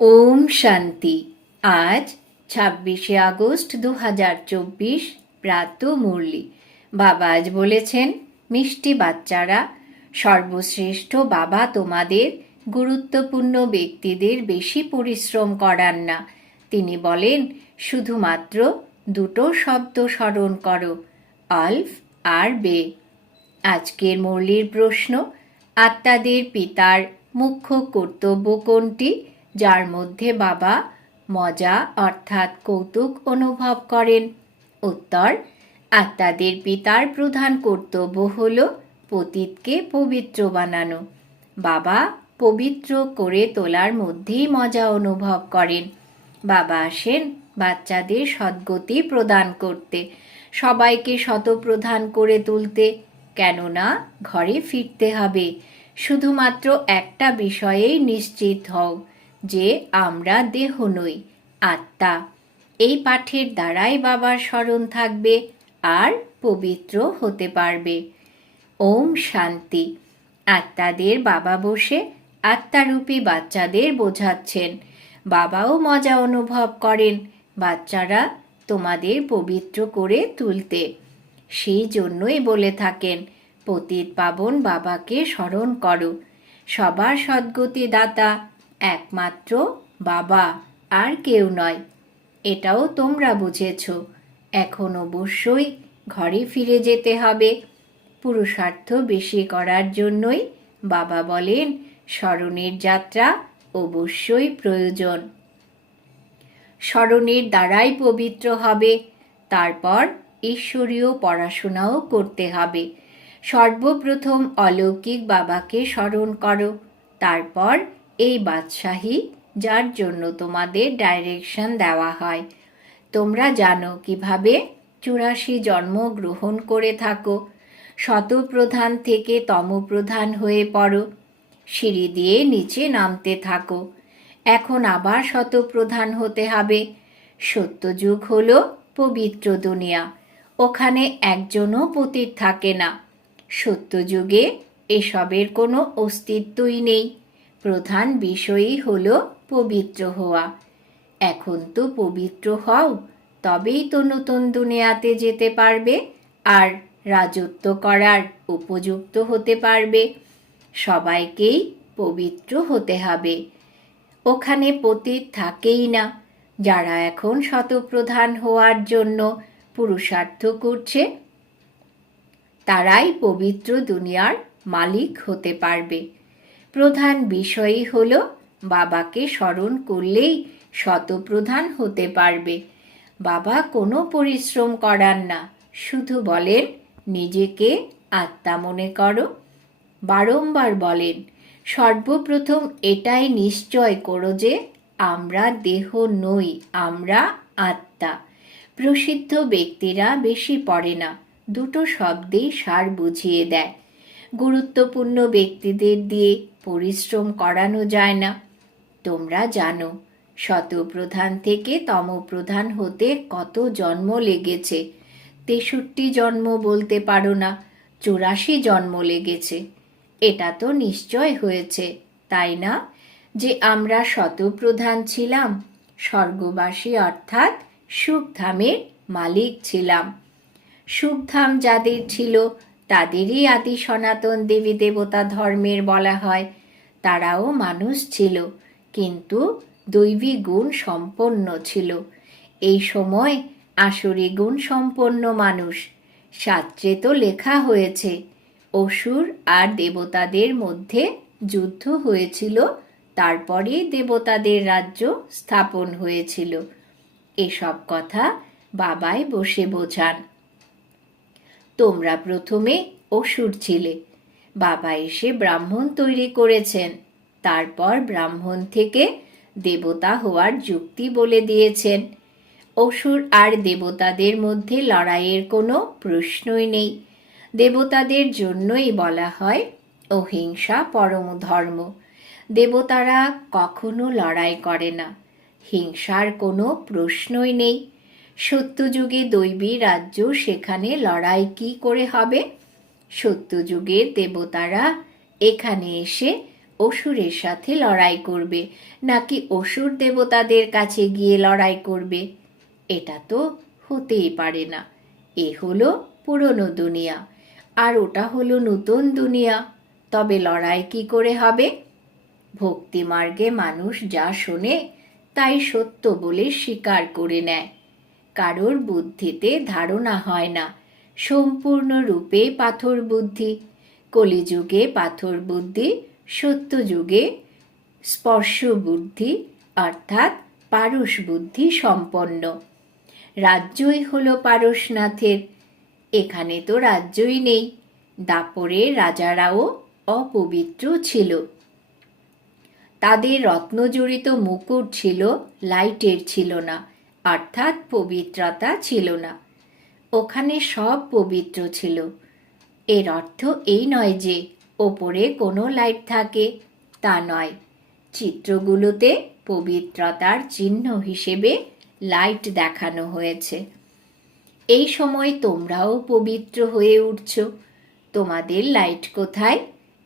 ওম শান্তি। আজ ছাব্বিশে আগস্ট দু হাজার চব্বিশ, প্রাত মুরলি। বাবা আজ বলেছেন, মিষ্টি বাচ্চারা, সর্বশ্রেষ্ঠ বাবা তোমাদের, গুরুত্বপূর্ণ ব্যক্তিদের বেশি পরিশ্রম করান না। তিনি বলেন, শুধুমাত্র দুটো শব্দ স্মরণ করো, আলফ আর বে। আজকের মুরলির প্রশ্ন, আত্মাদের পিতার মুখ্য কর্তব্য কোনটি? যার মধ্যে বাবা মজা অর্থাৎ কৌতুক অনুভব করেন। উত্তর, আত্মাদের পিতার প্রধান কর্তব্য হল পতীতকে পবিত্র বানানো। বাবা পবিত্র করে তোলার মধ্যেই মজা অনুভব করেন। বাবা আসেন বাচ্চাদের সদ্গতি প্রদান করতে, সবাইকে শতপ্রধান করে তুলতে, কেননা ঘরে ফিরতে হবে। শুধুমাত্র একটা বিষয়েই নিশ্চিত হও। যে আমরা দেহ নই, আত্মা। এই পাঠের দ্বারাই বাবার স্মরণ থাকবে আর পবিত্র হতে পারবে। ওম শান্তি। আত্মাদের বাবা বসে আত্মারূপী বাচ্চাদের বোঝাচ্ছেন। বাবাও মজা অনুভব করেন বাচ্চারা তোমাদের পবিত্র করে তুলতে। সেই জন্যই বলে থাকেন, পতিত পাবন বাবাকে স্মরণ করো। সবার সদ্গতি দাতা একমাত্র বাবা আর কেউ নয়। এটাও তোমরা বুঝেছ। এখন অবশ্যই ঘরে ফিরে যেতে হবে। পুরুষার্থ বেশি করার জন্যই বাবা বলেন স্মরণের যাত্রা অবশ্যই প্রয়োজন। স্মরণের দ্বারাই পবিত্র হবে। তারপর ঈশ্বরীয় পড়াশোনাও করতে হবে। সর্বপ্রথম অলৌকিক বাবাকে স্মরণ করো। তারপর এই বাদশাহী, যার জন্য তোমাদের ডাইরেকশন দেওয়া হয়। তোমরা জানো কীভাবে চুরাশি জন্ম গ্রহণ করে থাকো। শতপ্রধান থেকে তমপ্রধান হয়ে পড়ো। সিঁড়ি দিয়ে নিচে নামতে থাকো। এখন আবার শতপ্রধান হতে হবে। সত্যযুগ হল পবিত্র দুনিয়া। ওখানে একজনও পতীত থাকে না। সত্যযুগে এসবের কোনো অস্তিত্বই নেই। প্রধান বিষয়ই হল পবিত্র হওয়া। এখন তো পবিত্র হও, তবেই তো নতুন দুনিয়াতে যেতে পারবে আর রাজত্ব করার উপযুক্ত হতে পারবে। সবাইকেই পবিত্র হতে হবে। ওখানে পতীত থাকেই না। যারা এখন শতপ্রধান হওয়ার জন্য পুরুষার্থ করছে, তারাই পবিত্র দুনিয়ার মালিক হতে পারবে। প্রধান বিষয়ই হল, বাবাকে স্মরণ করলেই শতপ্রধান হতে পারবে। বাবা কোনো পরিশ্রম করান না, শুধু বলেন, নিজেকে আত্মা মনে করো। বারংবার বলেন, সর্বপ্রথম এটাই নিশ্চয় করো যে, আমরা দেহ নই, আমরা আত্মা। প্রসিদ্ধ ব্যক্তিরা বেশি পড়ে না, দুটো শব্দেই সার বুঝিয়ে দেয়। গুরুত্বপূর্ণ ব্যক্তিদের দিয়ে পরিশ্রম করানো যায় না। তোমরা জানো, শতপ্রধান থেকে তমপ্রধান হতে কত জন্ম লেগেছে। তেষট্টি জন্ম বলতে পারো না, চুরাশি জন্ম লেগেছে। এটা তো নিশ্চয় হয়েছে, তাই না? যে আমরা শতপ্রধান ছিলাম, স্বর্গবাসী অর্থাৎ সুখধামের মালিক ছিলাম। সুখধাম যাদের ছিল তাদেরই আদি সনাতন দেবী দেবতা ধর্মের বলা হয়। তারাও মানুষ ছিল, কিন্তু দৈবী গুণ সম্পন্ন ছিল। এই সময় আসরি গুণ সম্পন্ন মানুষ। শাস্ত্রে তো লেখা হয়েছে, অসুর আর দেবতাদের মধ্যে যুদ্ধ হয়েছিল, তারপরে দেবতাদের রাজ্য স্থাপন হয়েছিল। এসব কথা বাবাই বসে বোঝান। তোমরা প্রথমে অসুর ছিলে। বাবা এসে ব্রাহ্মণ তৈরি করেছেন। তারপর ব্রাহ্মণ থেকে দেবতা হওয়ার যুক্তি বলে দিয়েছেন। অসুর আর দেবতাদের মধ্যে লড়াইয়ের কোনো প্রশ্নই নেই। দেবতাদের জন্যই বলা হয় অহিংসা পরম ধর্ম। দেবতারা কখনো লড়াই করে না। হিংসার কোনো প্রশ্নই নেই। সত্যযুগে দৈবী রাজ্য, সেখানে লড়াই কি করে হবে? সত্যযুগের দেবতারা এখানে এসে অসুরের সাথে লড়াই করবে, নাকি অসুর দেবতাদের কাছে গিয়ে লড়াই করবে? এটা তো হতেই পারে না। এ হলো পুরনো দুনিয়া, আর ওটা হলো নতুন দুনিয়া। তবে লড়াই কি করে হবে? ভক্তিমার্গে মানুষ যা শোনে, তাই সত্য বলে স্বীকার করে নেয়। কারোর বুদ্ধিতে ধারণা হয় না। সম্পূর্ণ রূপে পাথর বুদ্ধি। কলিযুগে পাথর বুদ্ধি, সত্যযুগে স্পর্শ বুদ্ধি, অর্থাৎ পারস বুদ্ধি সম্পন্ন। রাজ্যই হল পারসনাথের। এখানে তো রাজ্যই নেই। দাপরের রাজারাও অপবিত্র ছিল। তাদের রত্নজড়িত মুকুট ছিল, লাইটের ছিল না। অর্থাৎ পবিত্রতা ছিল না। ওখানে সব পবিত্র ছিল। এর অর্থ এই নয় যে ওপরে কোনো লাইট থাকে, তা নয়। চিত্রগুলোতে পবিত্রতার চিহ্ন হিসেবে লাইট দেখানো হয়েছে। এই সময় তোমরাও পবিত্র হয়ে উঠছ। তোমাদের লাইট কোথায়?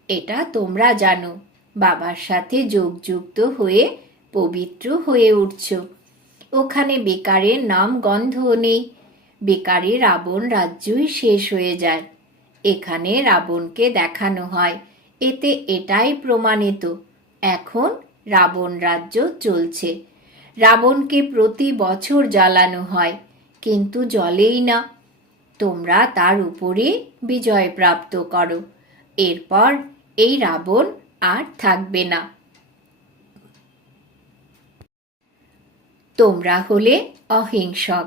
এটা তোমরা জানো। বাবার সাথে যোগযুক্ত হয়ে পবিত্র হয়ে উঠছ। ওখানে বেকারের নাম গন্ধও নেই। বেকারে রাবণ রাজ্যই শেষ হয়ে যায়। এখানে রাবণকে দেখানো হয়। এতে এটাই প্রমাণিত। এখন রাবণ রাজ্য চলছে। রাবণকে প্রতি বছর জ্বালানো হয়, কিন্তু জলেই না। তোমরা তার উপরে বিজয় প্রাপ্ত করো। এরপর এই রাবণ আর থাকবে না। তোমরা হলে অহিংসক।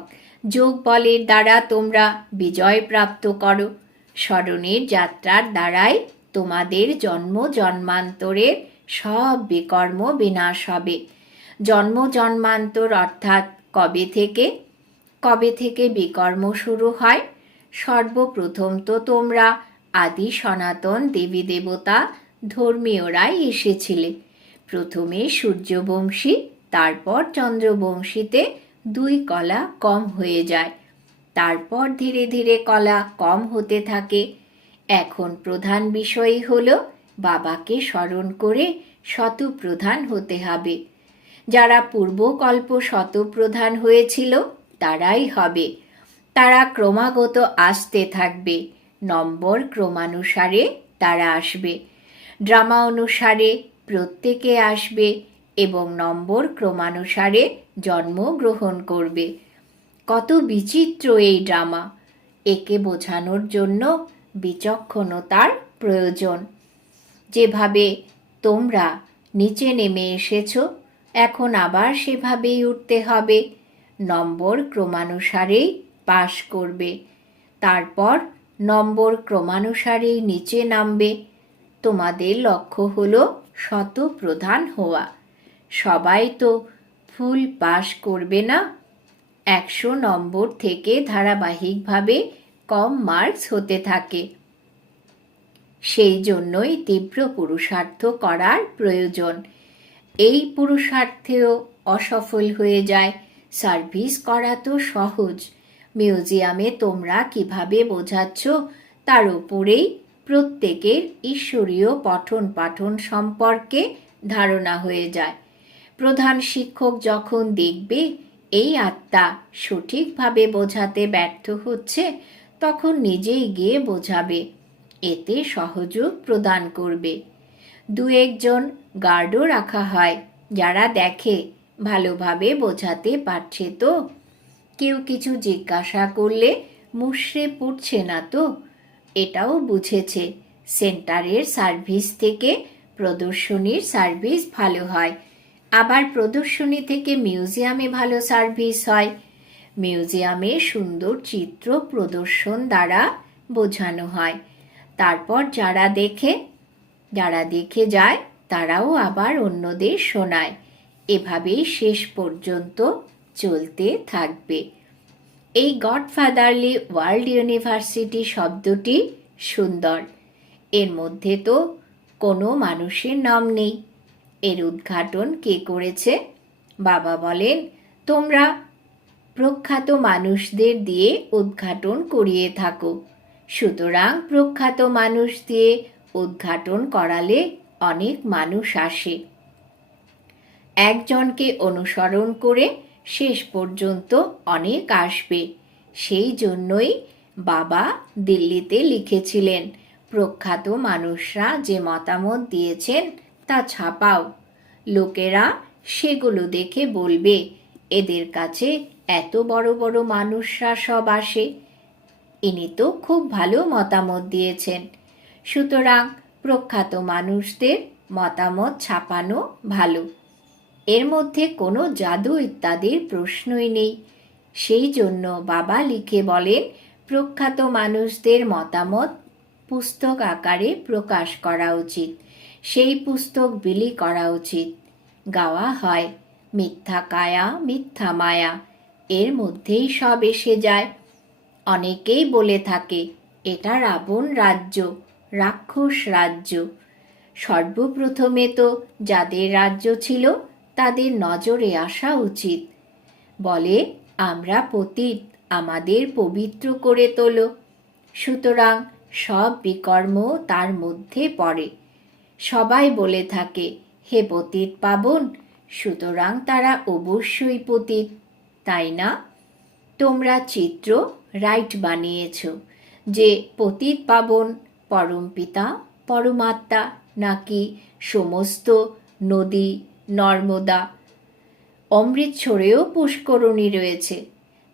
যোগ বলের দ্বারা তোমরা বিজয় প্রাপ্ত করো। স্মরণের যাত্রার দ্বারাই তোমাদের জন্ম জন্মান্তরের সব বিকর্ম বিনাশ হবে। জন্ম জন্মান্তর অর্থাৎ কবে থেকে? কবে থেকে বিকর্ম শুরু হয়? সর্বপ্রথম তো তোমরা আদি সনাতন দেবী দেবতা ধর্মীয়রাই এসেছিলে। প্রথমে সূর্যবংশী তারপর চন্দ্রবংশীতে দুই কলা কম হয়ে যায়। তারপর ধীরে ধীরে কলা কম হতে থাকে। এখন প্রধান বিষয় হল বাবাকে স্মরণ করে শতপ্রধান হতে হবে। যারা পূর্বকল্প শতপ্রধান হয়েছিল, তারাই হবে। তারা ক্রমাগত আসতে থাকবে। নম্বর ক্রমানুসারে তারা আসবে। ড্রামা অনুসারে প্রত্যেকে আসবে। এবং নম্বর ক্রমানুসারে জন্মগ্রহণ করবে। কত বিচিত্র এই ড্রামা। একে বোঝানোর জন্য বিচক্ষণতার প্রয়োজন। যেভাবে তোমরা নিচে নেমে এসেছ, এখন আবার সেভাবেই উঠতে হবে। নম্বর ক্রমানুসারেই পাশ করবে। তারপর নম্বর ক্রমানুসারেই নিচে নামবে। তোমাদের লক্ষ্য হল শত প্রধান হওয়া। সবাই তো ফুল পাশ করবে না? একশো নম্বর থেকে ধারাবাহিকভাবে কম মার্কস হতে থাকে। সেই জন্যই তীব্র পুরুষার্থ করার প্রয়োজন। এই পুরুষার্থেও অসফল হয়ে যায়। সার্ভিস করা তো সহজ। মিউজিয়ামে তোমরা কীভাবে বোঝাচ্ছ তার উপরেই প্রত্যেকের ঈশ্বরীয় পঠন পাঠন সম্পর্কে ধারণা হয়ে যায়। প্রধান শিক্ষক যখন দেখবে এই আত্মা সঠিকভাবে বোঝাতে ব্যর্থ হচ্ছে, তখন নিজেই গিয়ে বোঝাবে, এতে সহযোগ প্রদান করবে। দু একজন গার্ডও রাখা হয়, যারা দেখে, ভালোভাবে বোঝাতে পারছে তো। কেউ কিছু জিজ্ঞাসা করলে মুশড়ে পড়ছে না তো। এটাও বুঝেছে, সেন্টারের সার্ভিস থেকে প্রদর্শনীর সার্ভিস ভালো হয় আবার প্রদর্শনী থেকে মিউজিয়ামে ভালো সার্ভিস হয়। মিউজিয়ামে সুন্দর চিত্র প্রদর্শন দ্বারা বোঝানো হয়। তারপর যারা দেখে যারা দেখে যায়, তারাও আবার অন্যদের শোনায়। এভাবেই শেষ পর্যন্ত চলতে থাকবে। এই গডফাদারলি ওয়ার্ল্ড ইউনিভার্সিটি শব্দটি সুন্দর। এর মধ্যে তো কোনো মানুষের নাম নেই। এর উদ্ঘাটন কে করেছে? বাবা বলেন, তোমরা প্রখ্যাত মানুষদের দিয়ে উদ্ঘাটন করিয়ে থাকো। সুতরাং প্রখ্যাত মানুষ দিয়ে উদ্ঘাটন করালে অনেক মানুষ আসে। একজনকে অনুসরণ করে শেষ পর্যন্ত অনেক আসবে। সেই জন্যই বাবা দিল্লিতে লিখেছিলেন, প্রখ্যাত মানুষরা যে মতামত দিয়েছেন তা ছাপাও। লোকেরা সেগুলো দেখে বলবে, এদের কাছে এত বড় বড় মানুষরা সব আসে। ইনি তো খুব ভালো মতামত দিয়েছেন। সুতরাং প্রখ্যাত মানুষদের মতামত ছাপানো ভালো। এর মধ্যে কোনো জাদু ইত্যাদির প্রশ্নই নেই। সেই জন্য বাবা লিখে বলেন, প্রখ্যাত মানুষদের মতামত পুস্তক আকারে প্রকাশ করা উচিত। সেই পুস্তক বিলি করা উচিত। গাওয়া হয়, মিথ্যা কায়া, মিথ্যা মায়া, এর মধ্যেই সব এসে যায়। অনেকেই বলে থাকে, এটা রাবণ রাজ্য, রাক্ষস রাজ্য। সর্বপ্রথমে তো যাদের রাজ্য ছিল, তাদের নজরে আসা উচিত। বলে, আমরা পতীত, আমাদের পবিত্র করে তোলো। সুতরাং সব বিকর্ম তার মধ্যে পড়ে। সবাই বলে থাকে, হে পতীত পাবন, সুতরাং তারা অবশ্যই পতীত, তাই না? তোমরা চিত্র রাইট বানিয়েছ, যে পতীত পাবন পরমপিতা পরমাত্মা, নাকি সমস্ত নদী, নর্মদা, অমৃতসরেও পুষ্করণী রয়েছে,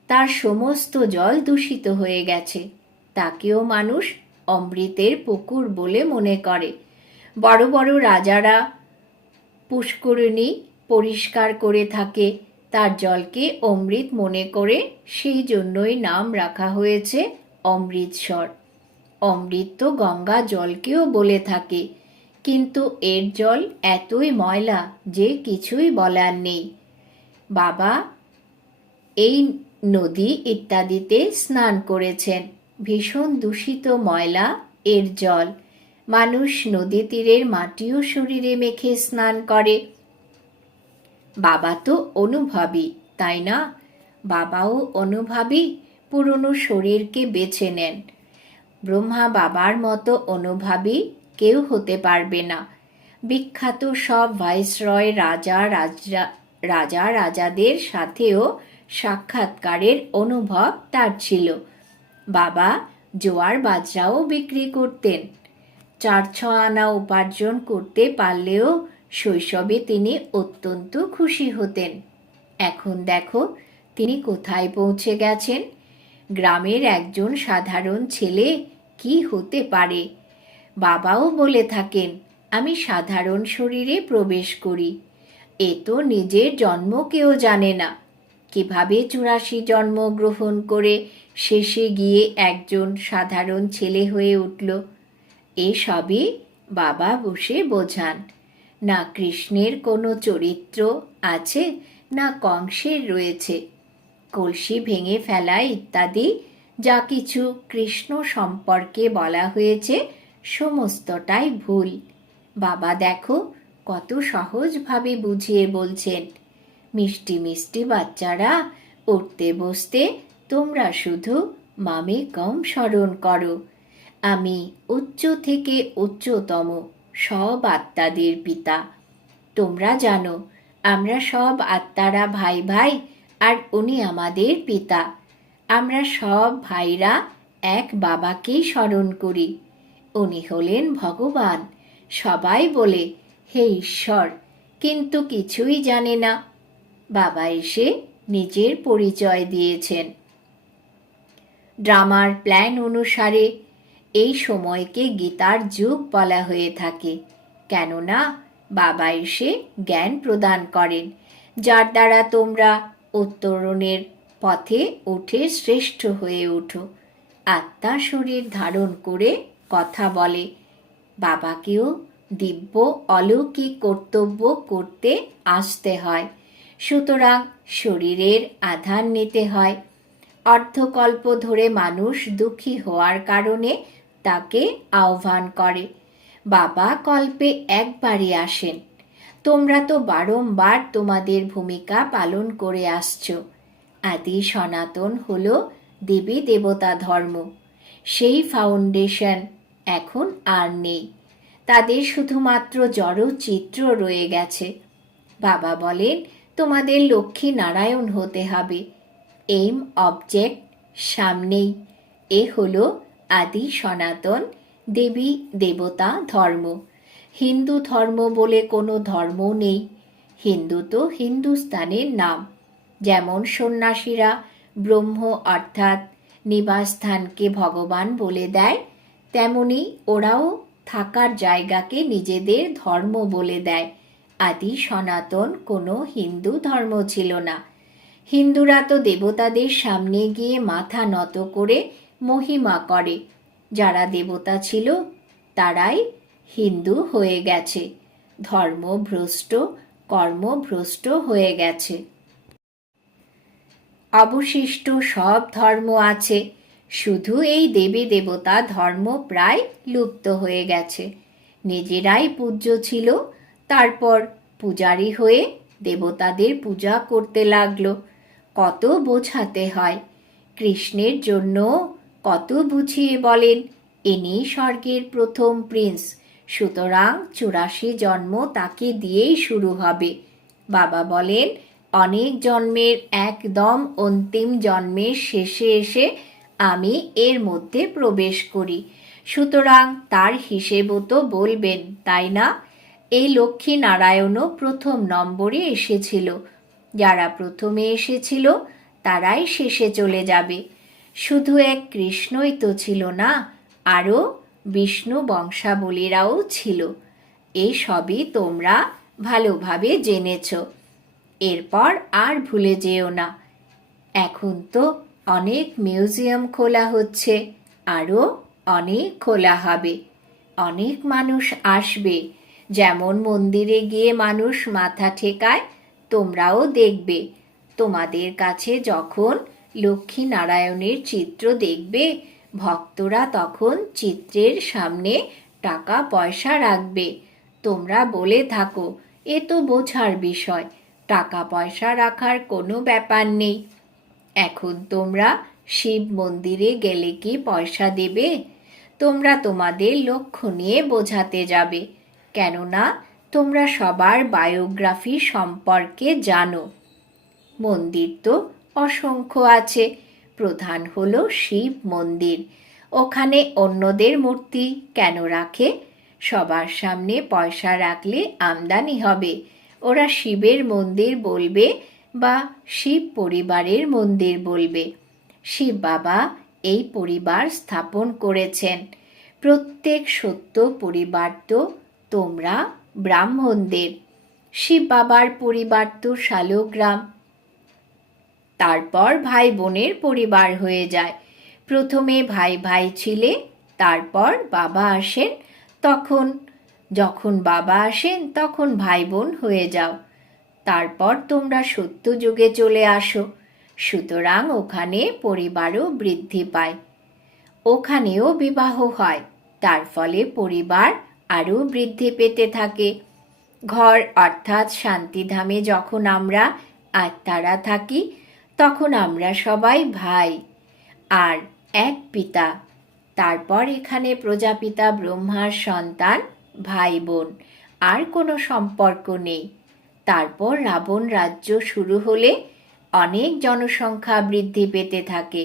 তার সমস্ত জল দূষিত হয়ে গেছে, তাকেও মানুষ অমৃতের পুকুর বলে মনে করে। বড় বড় রাজারা পুষ্করিণী পরিষ্কার করে থাকে। তার জলকে অমৃত মনে করে সেই জন্যই নাম রাখা হয়েছে অমৃতসর। অমৃত তো গঙ্গা জলকেও বলে থাকে, কিন্তু এর জল এতই ময়লা যে কিছুই বলার নেই। বাবা এই নদী ইত্যাদিতে স্নান করেছেন। ভীষণ দূষিত ময়লা, এর জল। মানুষ নদী তীরের মাটিও শরীরে মেখে স্নান করে। বাবা তো অনুভবী, তাই না? বাবাও অনুভবী, পুরনো শরীরকে বেছে নেন। ব্রহ্মা বাবার মতো অনুভবী কেউ হতে পারবে না। বিখ্যাত সব ভাইসরয় রাজা রাজা রাজা, রাজাদের সাথেও সাক্ষাৎকারের অনুভব তার ছিল। বাবা জোয়ার বাজরাও বিক্রি করতেন। চার ছ আনা উপার্জন করতে পারলেও শৈশবে তিনি অত্যন্ত খুশি হতেন। এখন দেখো, তিনি কোথায় পৌঁছে গেছেন? গ্রামের একজন সাধারণ ছেলে কি হতে পারে? বাবাও বলে থাকেন, আমি সাধারণ শরীরে প্রবেশ করি। এ তো নিজের জন্ম কেউ জানে না। কীভাবে চুরাশি জন্ম গ্রহণ করে শেষে গিয়ে একজন সাধারণ ছেলে হয়ে উঠল? এসবই বাবা বসে বোঝান। না কৃষ্ণের কোনো চরিত্র আছে, না কংসের রয়েছে। কলসি ভেঙে ফেলা ইত্যাদি, যা কিছু কৃষ্ণ সম্পর্কে বলা হয়েছে, সমস্তটাই ভুল। বাবা দেখো, কত সহজভাবে বুঝিয়ে বলছেন। মিষ্টি মিষ্টি বাচ্চারা, উঠতে বসতে তোমরা শুধু মামে কম স্মরণ করো। আমি উচ্চ থেকে উচ্চতম সব আত্মাদের পিতা। তোমরা জানো, আমরা সব আত্মারা ভাই ভাই আর উনি আমাদের পিতা। আমরা সব ভাইরা এক বাবাকেই স্মরণ করি। উনি হলেন ভগবান। সবাই বলে, হে ঈশ্বর, কিন্তু কিছুই জানে না। বাবা এসে নিজের পরিচয় দিয়েছেন। ড্রামার প্ল্যান অনুসারে এই সময়কে গীতার যুগ বলা হয়ে থাকে। কেননা, বাবা এসে জ্ঞান প্রদান করেন, যার দ্বারা তোমরা উত্তরণের পথে উঠে শ্রেষ্ঠ হয়ে ওঠো আত্মা শরীর ধারণ করে কথা বলে। বাবাকেও দিব্য অলৌকিক কর্তব্য করতে আসতে হয়। সুতরাং শরীরের আধার নিতে হয়। অর্ধকল্প ধরে মানুষ দুঃখী হওয়ার কারণে তাকে আহ্বান করে, বাবা, কল্পে একবারই আসেন। তোমরা তো বারংবার তোমাদের ভূমিকা পালন করে আসছ। আদি সনাতন হল দেবী দেবতা ধর্ম। সেই ফাউন্ডেশন এখন আর নেই। তাদের শুধুমাত্র জড় চিত্র রয়ে গেছে। বাবা বলেন, তোমাদের লক্ষ্মী নারায়ণ হতে হবে। এইম অবজেক্ট সামনেই। এ হলো আদি সনাতন, দেবী, দেবতা, ধর্ম। হিন্দু ধর্ম বলে কোনো ধর্ম নেই। হিন্দু তো হিন্দুস্তানের নাম। যেমন সন্ন্যাসীরা ব্রহ্ম অর্থাৎ নিবাসস্থানকে ভগবান বলে দেয়, তেমনি ওরাও থাকার জায়গাকে নিজেদের ধর্ম বলে দেয়। আদি সনাতন কোনো হিন্দু ধর্ম ছিল না। হিন্দুরা তো দেবতাদের সামনে গিয়ে মাথা নত করে মহিমা করে। যারা দেবতা ছিল, তারাই হিন্দু হয়ে গেছে। ধর্মভ্রষ্ট, কর্মভ্রষ্ট হয়ে গেছে। অবশিষ্ট সব ধর্ম আছে। শুধু এই দেবী দেবতা ধর্ম প্রায় লুপ্ত হয়ে গেছে। নিজেরাই পূজ্য ছিল, তারপর পূজারি হয়ে দেবতাদের পূজা করতে লাগল। কত বোঝাতে হয়, কৃষ্ণের জন্য কত বুঝিয়ে বলেন ইনি স্বর্গের প্রথম প্রিন্স। সুতরাং চুরাশি জন্ম তাকে দিয়েই শুরু হবে। বাবা বলেন, অনেক জন্মের একদম অন্তিম জন্মের শেষে এসে আমি এর মধ্যে প্রবেশ করি। সুতরাং তার হিসেবও তো বলবেন, তাই না? এই লক্ষ্মী নারায়ণও প্রথম নম্বরে এসেছিল। যারা প্রথমে এসেছিল, তারাই শেষে চলে যাবে। শুধু এক কৃষ্ণই তো ছিল না আরও বিষ্ণু বংশাবলীরাও ছিল। এই সবই তোমরা ভালোভাবে জেনেছ। এরপর আর ভুলে যেও না। এখন তো অনেক মিউজিয়াম খোলা হচ্ছে আরও অনেক খোলা হবে। অনেক মানুষ আসবে। যেমন মন্দিরে গিয়ে মানুষ মাথা ঠেকায়, তোমরাও দেখবে। তোমাদের কাছে যখন লক্ষ্মী নারায়ণের চিত্র দেখবে। ভক্তরা তখন চিত্রের সামনে টাকা পয়সা রাখবে। তোমরা বলে থাকো, এ তো বোঝার বিষয়। টাকা পয়সা রাখার কোনো ব্যাপার নেই। এখন তোমরা শিব মন্দিরে গেলে কি পয়সা দেবে? তোমরা তোমাদের লক্ষ্য নিয়ে বোঝাতে যাবে। কেননা তোমরা সবার বায়োগ্রাফি সম্পর্কে জানো। মন্দির তো অসংখ্য আছে। প্রধান হল শিব মন্দির। ওখানে অন্যদের মূর্তি কেন রাখে? সবার সামনে পয়সা রাখলে আমদানি হবে। ওরা শিবের মন্দির বলবে বা শিব পরিবারের মন্দির বলবে। শিব বাবা এই পরিবার স্থাপন করেছেন। প্রত্যেক সত্য পরিবার তো তোমরা ব্রাহ্মণদের। শিব বাবার পরিবার তো শালগ্রাম। তারপর ভাই বোনের পরিবার হয়ে যায়। প্রথমে ভাই ভাই ছিলে, তারপর বাবা আসেন। তখন, যখন বাবা আসেন, তখন ভাই বোন হয়ে যাও। তারপর তোমরা সত্য যুগে চলে আসো। সুতরাং ওখানে পরিবারও বৃদ্ধি পায়। ওখানেও বিবাহ হয়। তার ফলে পরিবার আরও বৃদ্ধি পেতে থাকে। ঘর অর্থাৎ শান্তিধামে যখন আমরা আত্মারা থাকি তখন আমরা সবাই ভাই আর এক পিতা। তারপর এখানে প্রজাপিতা, ব্রহ্মার সন্তান ভাই বোন আর কোনো সম্পর্ক নেই। তারপর রাবণ রাজ্য শুরু হলে অনেক জনসংখ্যা বৃদ্ধি পেতে থাকে।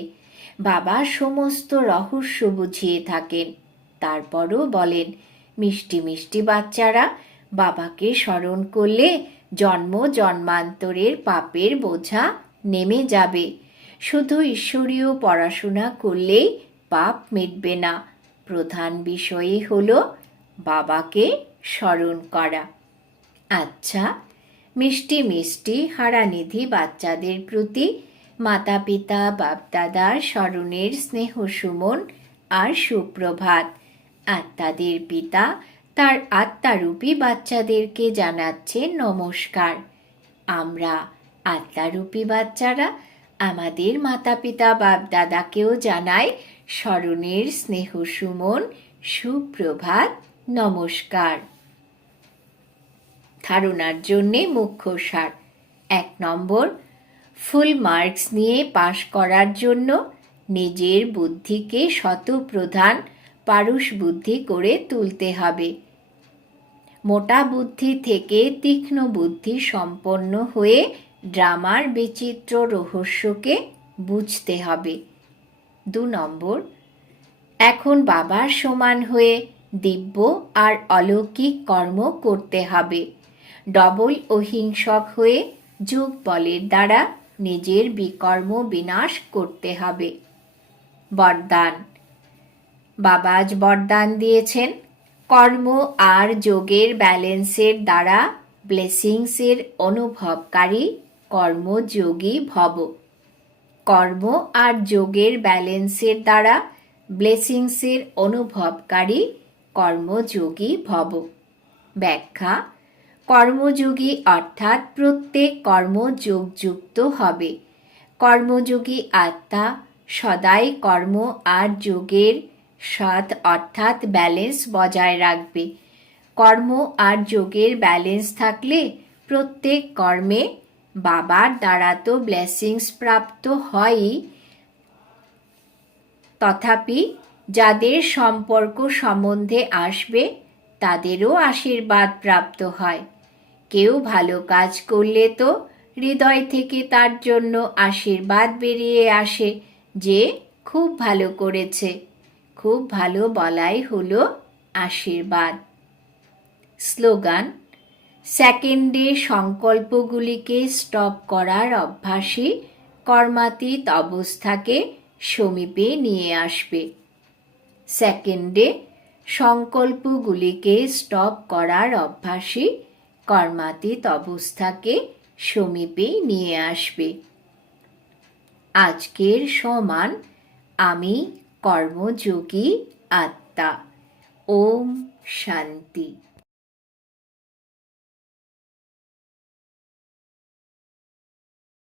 বাবা সমস্ত রহস্য বুঝিয়ে থাকেন। তারপরও বলেন, মিষ্টি মিষ্টি বাচ্চারা, বাবাকে স্মরণ করলে জন্ম জন্মান্তরের পাপের বোঝা নেমে যাবে। শুধু ঈশ্বরীয় পড়াশোনা করলেই পাপ মিটবে না। প্রধান বিষয়ই হল বাবাকে স্মরণ করা। আচ্ছা মিষ্টি মিষ্টি হারানিধি বাচ্চাদের প্রতি মাতা পিতা বাপদাদার স্মরণের স্নেহ সুমন আর সুপ্রভাত। আত্মাদের পিতা তার আত্মারূপী বাচ্চাদেরকে জানাচ্ছে নমস্কার। আমরা আত্মারূপী বাচ্চারা আমাদের মাতা পিতা বাপ দাদাকেও জানাই স্মরণের স্নেহ সুমন, সুপ্রভাত, নমস্কার। ধারণার জন্যে মুখ্য সার। এক নম্বর, ফুল মার্কস নিয়ে পাশ করার জন্য নিজের বুদ্ধিকে শতপ্রধান পারুষ বুদ্ধি করে তুলতে হবে। মোটা বুদ্ধি থেকে তীক্ষ্ণ বুদ্ধি সম্পন্ন হয়ে ড্রামার বিচিত্র রহস্যকে বুঝতে হবে। দু নম্বর, এখন বাবার সমান হয়ে দিব্য আর অলৌকিক কর্ম করতে হবে। ডবল অহিংসক হয়ে যুগ বলের দ্বারা নিজের বিকর্ম বিনাশ করতে হবে। বরদান, বাবা আজ বরদান দিয়েছেন। কর্ম আর যোগের ব্যালেন্সের দ্বারা ব্লেসিংসের অনুভবকারী কর্মযোগী ভব। কর্ম আর যোগের ব্যালেন্সের দ্বারা ব্লেসিংসের অনুভবকারী কর্মযোগী ভব। ব্যাখ্যা, কর্মযোগী অর্থাৎ প্রত্যেক কর্ম যোগযুক্ত হবে। কর্মযোগী আত্মা সদাই কর্ম আর যোগের সৎ অর্থাৎ ব্যালেন্স বজায় রাখবে। কর্ম আর যোগের ব্যালেন্স থাকলে প্রত্যেক কর্মে বাবার দ্বারা তো ব্লেসিংস প্রাপ্ত হয়ই। তথাপি যাদের সম্পর্ক সম্বন্ধে আসবে, তাদেরও আশীর্বাদ প্রাপ্ত হয়। কেউ ভালো কাজ করলে তো হৃদয় থেকে তার জন্য আশীর্বাদ বেরিয়ে আসে, যে খুব ভালো করেছে। খুব ভালো বলাই হলো আশীর্বাদ। স্লোগান সেকেন্ডে সংকল্পগুলিকে স্টপ করার অভ্যাসই কর্মাতীত অবস্থাকে সমীপে নিয়ে আসবে। সেকেন্ডে সংকল্পগুলিকে স্টপ করার অভ্যাসই কর্মাতীত অবস্থাকে সমীপে নিয়ে আসবে। আজকের সমান আমি কর্মযোগী আত্মা। ওম শান্তি।